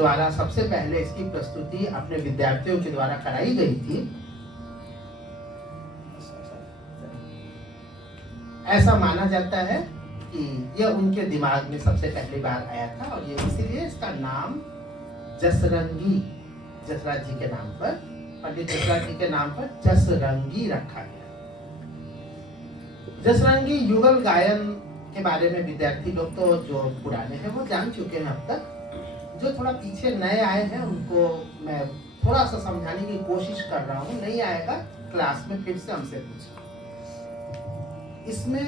द्वारा सबसे पहले इसकी प्रस्तुति अपने विद्यार्थियों के द्वारा कराई गई थी। ऐसा माना जाता है कि यह उनके दिमाग में सबसे पहली बार आया था और ये इसीलिए इसका नाम जसरंगी, जसराज जी के नाम पर, पंडित जसराज जी के नाम पर जसरंगी रखा गया। जसरंगी युगल गायन के बारे में विद्यार्थी लोग तो जो पुराने हैं वो जान चुके हैं अब तक। जो थोड़ा पीछे नए आए हैं उनको मैं थोड़ा सा समझाने की कोशिश कर रहा हूँ। नहीं आएगा क्लास में फिर से हमसे पूछो। इसमें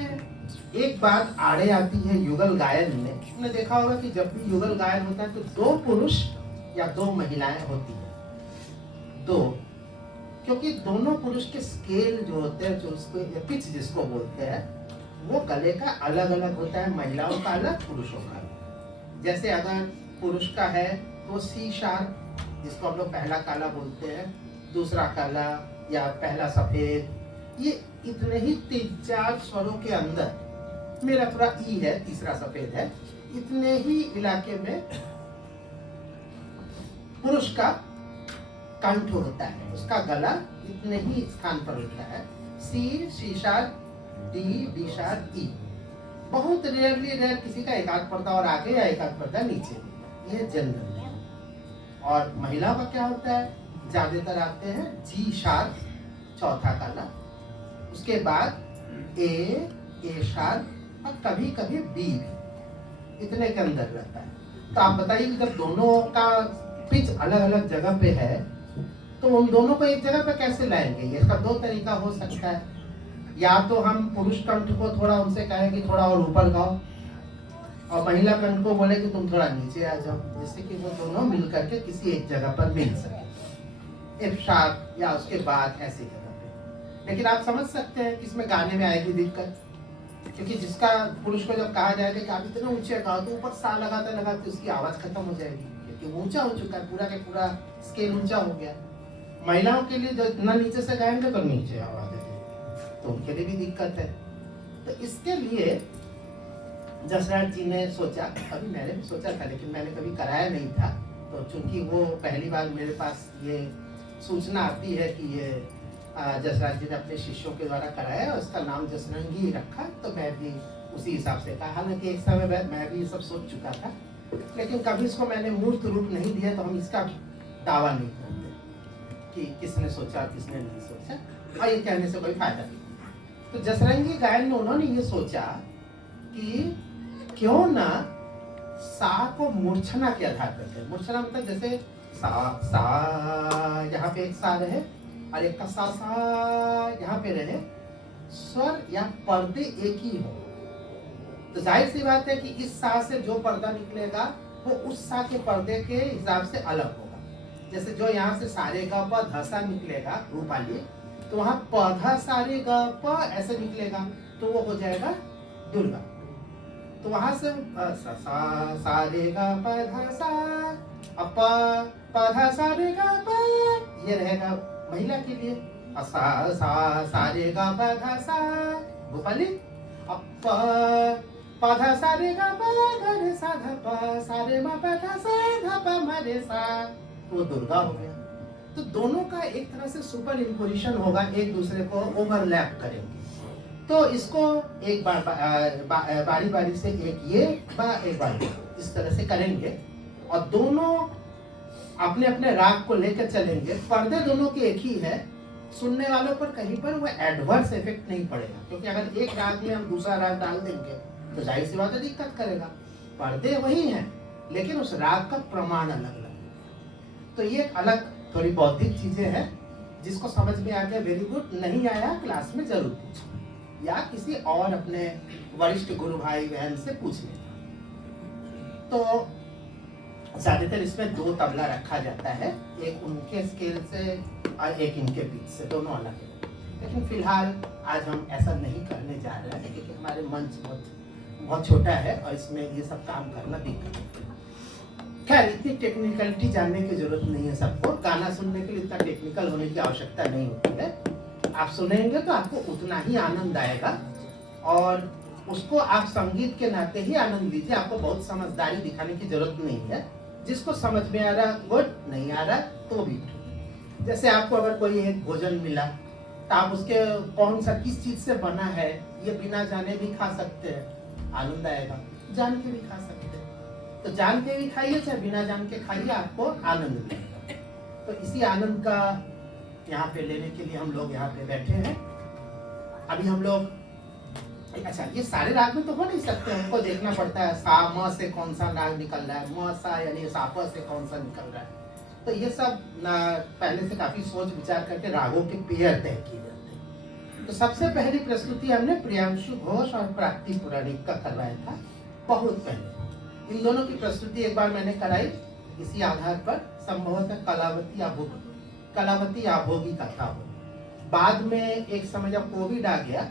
एक बात आड़े आती है युगल गायन में। आपने देखा होगा कि जब भी युगल गायन होता है तो 2 पुरुष या 2 महिलाएं होती हैं। 2, क्योंकि दोनों पुरुष के स्केल जो होते हैं, जो उसको पिच जिसको बोलते हैं, वो गले का अलग अलग होता है। महिलाओं का अलग, पुरुषों का अलग। जैसे अगर पुरुष का है तो सी शार्प, जिसको हम लोग पहला काला बोलते हैं, दूसरा काला या पहला सफेद, ये इतने ही 3-4 स्वरों के अंदर, मेरा थोड़ा ई है, तीसरा सफेद है, इतने ही इलाके में पुरुष का कंठ होता है, उसका गला इतने ही स्थान पर होता है। C, C sharp, D, D sharp, E. बहुत रेयर किसी का एकाध पर्दा और आगे या एकाध पर्दा नीचे, ये जनरल है। और महिलाओं का क्या होता है? ज्यादातर आते हैं जी शार्प, चौथा काला, उसके बाद ए शार्प और कभी कभी बी भी, इतने के अंदर रहता है। तो आप बताइए कि जब दोनों का पिच अलग अलग जगह पे है तो उन दोनों को एक जगह पे कैसे लाएंगे? इसका 2 तरीका हो सकता है। या तो हम पुरुष कंठ को थोड़ा उनसे कहें कि थोड़ा और ऊपर गाओ, और महिला कंठ को बोले कि तुम थोड़ा नीचे आ जाओ, जिससे कि वो दोनों मिल करके किसी एक जगह पर मिल सके, एफ शार्प या उसके बाद ऐसी जगह पे। लेकिन आप समझ सकते हैं कि इसमें गाने में आएगी दिक्कत, क्योंकि जिसका पुरुष को जब कहा जाएगा कि आप इतने ऊंचे गाओ तो ऊपर सा लगाते लगाते उसकी आवाज खत्म हो जाएगी, क्योंकि ऊंचा हो चुका है, पूरा के पूरा स्केल ऊंचा हो गया। महिलाओं के लिए जो इतना नीचे से गाएंगे तो नीचे आवाज है, तो उनके लिए भी दिक्कत है। तो इसके लिए जसराज जी ने सोचा, अभी मैंने भी सोचा था लेकिन मैंने कभी कराया नहीं था, तो चूंकि वो पहली बार मेरे पास ये सूचना आती है कि ये जसराज जी ने अपने शिष्यों के द्वारा कराया, उसका नाम जसरंगी रखा, तो मैं भी उसी हिसाब से कहा। हालांकि एक समय मैं भी ये सब सोच चुका था, लेकिन कभी इसको मैंने मूर्त रूप नहीं दिया, तो हम इसका दावा नहीं करते कि किसने सोचा किसने नहीं सोचा, और ये कहने से कोई फायदा नहीं। तो जसरंगी गायन में उन्होंने ये सोचा कि क्यों ना सा को मूर्छना के आधार पर करें। मूर्छना मतलब जैसे सा यहाँ पे एक सा रहे और एक का सा यहाँ पे रहे, स्वर या पर्दे एक ही हो, तो जाहिर सी बात है कि इस सा से जो पर्दा निकलेगा वो उस सा के पर्दे के हिसाब से अलग होगा। जैसे जो यहाँ से सारे गा प धसा निकलेगा रूपाली, तो वहाँ पधा सारे गा प ऐसे निकलेगा, तो वो हो जाएगा दुर्गा। तो वहां से सारे गा प धा सा, अब पधा सारे गा प, ये रहेगा महिला के लिए। सारे गा प धा सा भोपाली, अब पधा सारे गा प धा रे सा धा प, सारे मा प धा सा धा प म रे सा, वो दुर्गा हो गया। तो दोनों का एक तरह से सुपर इम्पोजिशन होगा, एक दूसरे को ओवरलैप करेंगे। तो इसको एक बार बारी बारी से एक ये एक बार इस तरह से करेंगे, और दोनों अपने अपने राग को लेकर चलेंगे। पर्दे दोनों के एक ही है, सुनने वालों पर कहीं पर वो एडवर्स इफेक्ट नहीं पड़ेगा, क्योंकि अगर एक राग में हम दूसरा राग डाल देंगे तो जाहिर सी बात है दिक्कत करेगा। पर्दे वही हैं लेकिन उस राग का प्रमाण अलग अलग है। तो ये एक अलग थोड़ी बौद्धिक चीजें हैं, जिसको समझ में आ गया वेरी गुड, नहीं आया क्लास में जरूर पूछें या किसी और अपने वरिष्ठ गुरु भाई बहन से पूछ लेना। तो ज्यादातर इसमें 2 तबला रखा जाता है, एक उनके स्केल से और एक इनके बीच से, दोनों अलग है। लेकिन फिलहाल आज हम ऐसा नहीं करने जा रहे हैं, क्योंकि हमारे मंच बहुत छोटा है और इसमें ये सब काम करना दिक्कत है। खैर इतनी टेक्निकलिटी जानने की जरूरत नहीं है सबको, गाना सुनने के लिए इतना टेक्निकल होने की आवश्यकता नहीं होती है। आप सुनेंगे तो आपको उतना ही आनंद आएगा, और उसको आप संगीत के नाते ही आनंद लीजिए। आपको बहुत समझदारी दिखाने की जरूरत नहीं है, जिसको समझ में आ रहा गुड, नहीं आ रहा तो भी ठीक। जैसे आपको अगर कोई एक भोजन मिला तो आप उसके कौन सा किस चीज से बना है ये बिना जाने भी खा सकते हैं, आनंद आएगा। जान के भी खा सकते हैं, तो जान के भी खाइए चाहे बिना जान के खाइए, आपको आनंद मिलेगा। तो इसी आनंद का यहाँ पे लेने के लिए हम लोग यहाँ पे बैठे हैं। अभी हम लोग अच्छा, ये सारे राग में तो हो नहीं सकते, हमको देखना पड़ता है सा म से कौन सा राग निकल रहा है, म सा यानी साप से कौन सा निकल रहा है। तो ये सब ना पहले से काफी सोच विचार करके रागों के पेयर तय किए जाते हैं। तो सबसे पहली प्रस्तुति हमने प्रियांशु घोष और प्राप्ति पुराणिक का करवाया था बहुत पहले। इन दोनों की प्रस्तुति एक बार मैंने कराई, इसी आधार पर संभवतः कलावती आभोगी का था वो। बाद में एक समय जब कोविड आ गया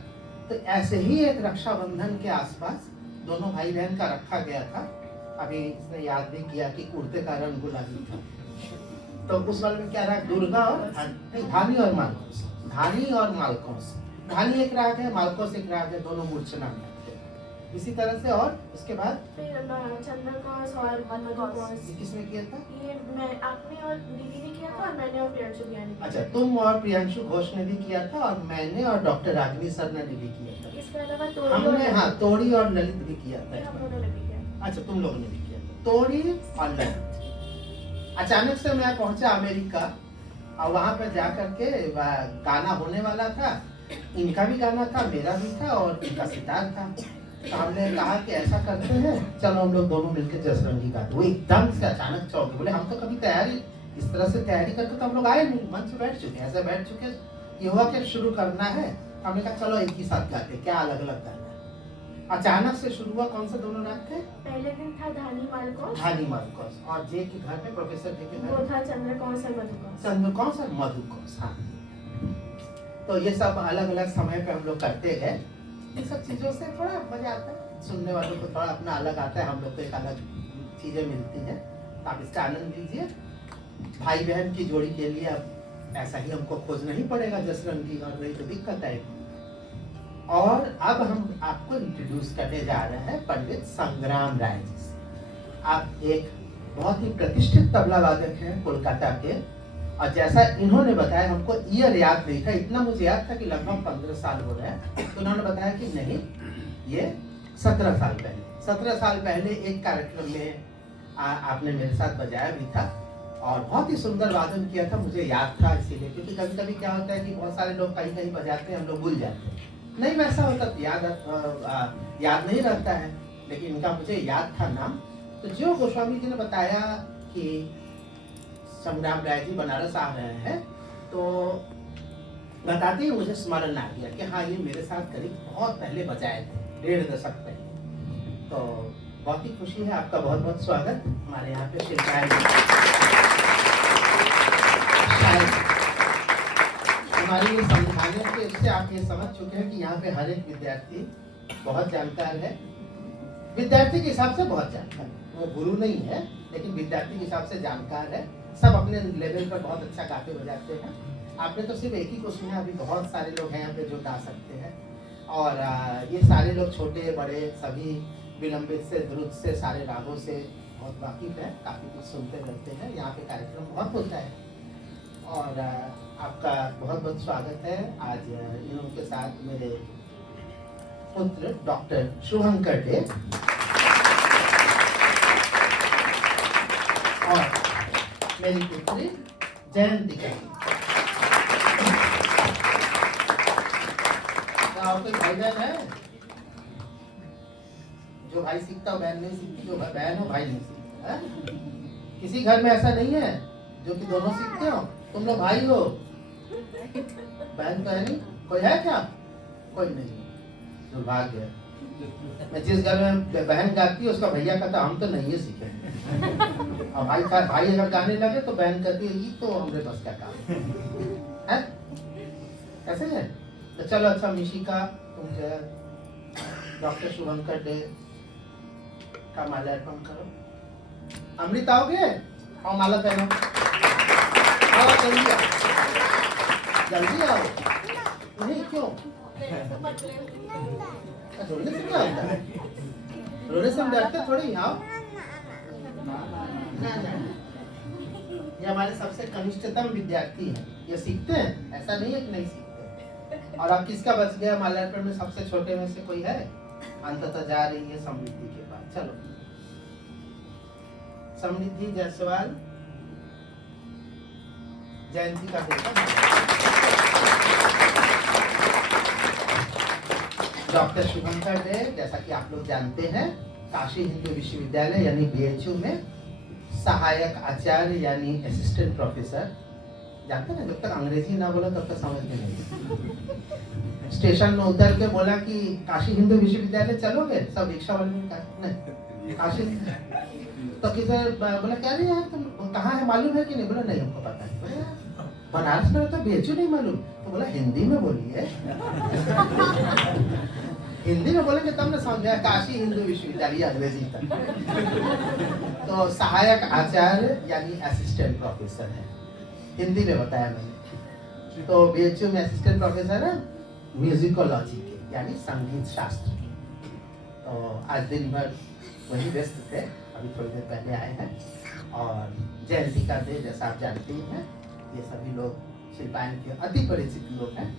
तो ऐसे ही एक रक्षाबंधन के आसपास दोनों भाई बहन का रखा गया था। अभी इसने याद भी किया कि कुर्ते का रंग गुलाबी था, तो उस वाले में क्या रहा, दुर्गा और धानी और मालकोस। धानी और मालकोस, धानी एक राग है, मालकोस एक राग है, दोनों मूर्छना में आते हैं। इसी तरह से और उसके बाद फिर चंद्रकोस और मधुकोस। किसने किया था? ये मैं आपने और दीदी ने किया था और मैंने और प्रियांशु भैया ने किया। अच्छा, तुम और प्रियांशु घोष ने भी किया था और मैंने और डॉक्टर रागिनी सर ने भी किया था। इसके अलावा तोड़ी हमने हाँ तोड़ी और ललित भी किया था। हम दोनों ने भी किया। अच्छा, तुम लोगों ने भी किया था तोड़ी और ललित। अचानक से मैं पहुंचा अमेरिका और वहां पर जाकर के गाना होने वाला था, इनका भी गाना था, मेरा भी था और इनका सितार था। तो हमने कहा कि ऐसा करते हैं, चलो हम लोग दोनों मिलकर जसरंगी गाते। वो एकदम से अचानक चौंके, बोले हम तो कभी तैयारी इस तरह से तैयारी करके तो हम लोग आए नहीं, मंच पे बैठ चुके, ऐसे बैठ चुके, ये हुआ कि शुरू करना है। हमने कहा चलो एक ही साथ गाते, क्या अलग अलग गाना है। अचानक से शुरू हुआ। कौन से दोनों राग थे? पहले दिन था धानी मालकोस, धानी मालकोस, और जे के घर में प्रोफेसर जे के घर वो था चंद्रकोस और मधुकोस। चंद्रकोस और मधुकोस। हाँ, तो ये सब अलग अलग समय पे हम लोग करते गए। इन सब चीजों से थोड़ा मजा आता है, सुनने वालों को थोड़ा अपना अलग आता है, हम लोग को एक अलग चीजें मिलती हैं। तो आप इसका आनंद लीजिए। भाई बहन की जोड़ी के लिए अब ऐसा ही हमको खोजना ही पड़ेगा जसरंगी, और नहीं तो दिक्कत आएगी। और अब हम आपको इंट्रोड्यूस करने जा रहे हैं पंडित संग्राम राय जी से। आप एक बहुत ही प्रतिष्ठित तबला वादक हैं कोलकाता के, और जैसा इन्होंने बताया, हमको ईयर याद नहीं था, इतना मुझे याद था कि लगभग 15 साल हो रहे हैं। तो उन्होंने बताया कि नहीं, ये 17 साल पहले एक कार्यक्रम में आपने मेरे साथ बजाया भी था और बहुत ही सुंदर वादन किया था, मुझे याद था इसीलिए। क्योंकि कभी कभी क्या होता है कि बहुत सारे लोग कहीं कहीं बजाते हैं, हम लोग भूल जाते हैं। नहीं वैसा होता तो याद नहीं रहता है, लेकिन इनका मुझे याद था नाम। तो जो गोस्वामी जी ने बताया कि संग्राम राय जी बनारस आ रहे हैं, तो बताते ही मुझे स्मरण आ गया कि हाँ, ये मेरे साथ करीब बहुत पहले बजाए थे, 1.5 दशक पहले। तो बहुत ही खुशी है, आपका बहुत बहुत स्वागत हमारे यहाँ पे शिल्पाएं। हमारी संस्थानियों के इससे आप ये समझ चुके हैं कि यहाँ पे हर एक विद्यार्थी बहुत जानकार है। विद्यार्थी के हिसाब से बहुत जानकार है, वो गुरु नहीं है, लेकिन विद्यार्थी के हिसाब से जानकार है। सब अपने लेवल पर बहुत अच्छा गाते बजाते हैं। आपने तो सिर्फ एक ही को सुना, अभी बहुत सारे लोग हैं यहाँ पे जो गा सकते हैं। और ये सारे लोग छोटे बड़े सभी विलंबित से द्रुत से सारे रागों से बहुत वाकिफ है, काफ़ी कुछ सुनते रहते हैं। यहाँ पे कार्यक्रम बहुत होता है और आपका बहुत बहुत स्वागत है। आज इन उनके साथ मेरे पुत्र डॉक्टर शुभंकर डे और मेरी पुत्री जयंतिका। आपके भाई बहन है? जो भाई सीखता हो बहन नहीं सीखती, जो बहन हो भाई नहीं सीखता है? किसी घर में ऐसा नहीं है जो कि दोनों सीखते हो? तुम लोग भाई हो, बहन तो है नहीं? कोई है क्या? कोई नहीं, दुर्भाग्य। मैं जिस घर में बहन गाती है उसका भैया कहता हम तो नहीं सीखे। और भाई अगर गाने लगे तो बहन कहती है ये तो हमरे बस का काम है। कैसे है? तो चलो अच्छा, मिशिका तुम जो है डॉक्टर शुभंकर डे का माला अर्पण करो। अमृत आओगे और माला पहनो। आओ जल्दी आओ, जल्दी आओ। नहीं क्यों? रोने से क्या होता है? रोने से हम डरते थोड़ी। आओ ना ना, ये हमारे सबसे कनिष्ठतम विद्यार्थी हैं। ये सीखते हैं, ऐसा नहीं है कि नहीं सीखते। और अब किसका बच गया माल्यार्पण में? सबसे छोटे में से कोई है? अंततः जा रही है समृद्धि के पास। चलो समृद्धि जायसवाल जयंती का बेटा डॉक्टर शुभंकर डे, जैसा कि आप लोग जानते हैं, काशी हिंदू विश्वविद्यालय यानी बीएचयू में सहायक आचार्य यानी असिस्टेंट प्रोफेसर। जानते हैं, जब तक अंग्रेजी ना बोला तब तक समझ में नहीं। स्टेशन में उतर के बोला कि काशी हिंदू विश्वविद्यालय चलोगे? सब रिक्शा वाले ने कहा नहीं काशी। तो किधर बोला, क्या रे यार तुम कहाँ है, मालूम है कि नहीं? बोला नहीं हमको पता नहीं। बोला बनारस में तो बीएचयू नहीं मालूम? तो बोला हिंदी में बोलिए। हिंदी में बोलेंगे तब ना समझ गया, काशी हिंदू विश्वविद्यालय अंग्रेजी तक। तो सहायक आचार्य यानी असिस्टेंट प्रोफेसर है, हिंदी में बताया मैंने। तो बीएचयू में असिस्टेंट प्रोफेसर है म्यूजिकोलॉजी के, यानी संगीत शास्त्र। तो आज दिन भर वही व्यस्त थे, अभी थोड़ी देर पहले आए हैं। और जयंती का दिन जैसा आप जानते ही हैं, ये सभी लोग शिल्पायन के अति परिचित लोग हैं।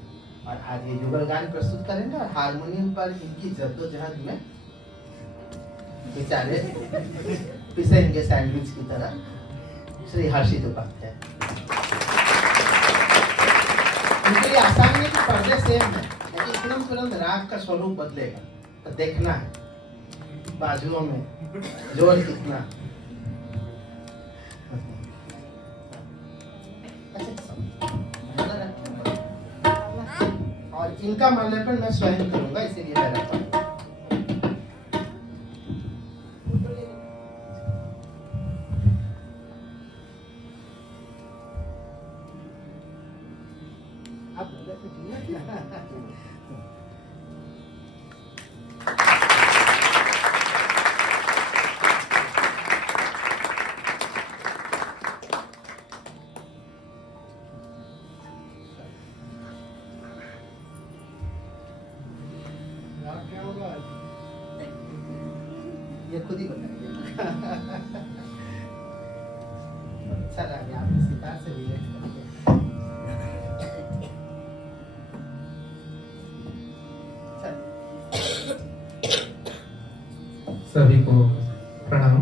और आज ये युगल गान प्रस्तुत करेंगे और हारमोनियम पर इनकी जद्दोजहद में बेचारे पिसेंगे सैंडविच की तरह श्री हर्षित उपाध्याय। उनके लिए आसान है कि पर्दे सेम है, लेकिन तुरंत तुरंत राग का स्वरूप बदलेगा, तो देखना है बाजुओं में जोर कितना। और इनका माल्यार्पण मैं स्वयं करूंगा, इसीलिए मैं रखा हूं। ये खुद ही बताइए। अच्छा लगा, आप सितार से रिलेट करेंगे। सभी को प्रणाम।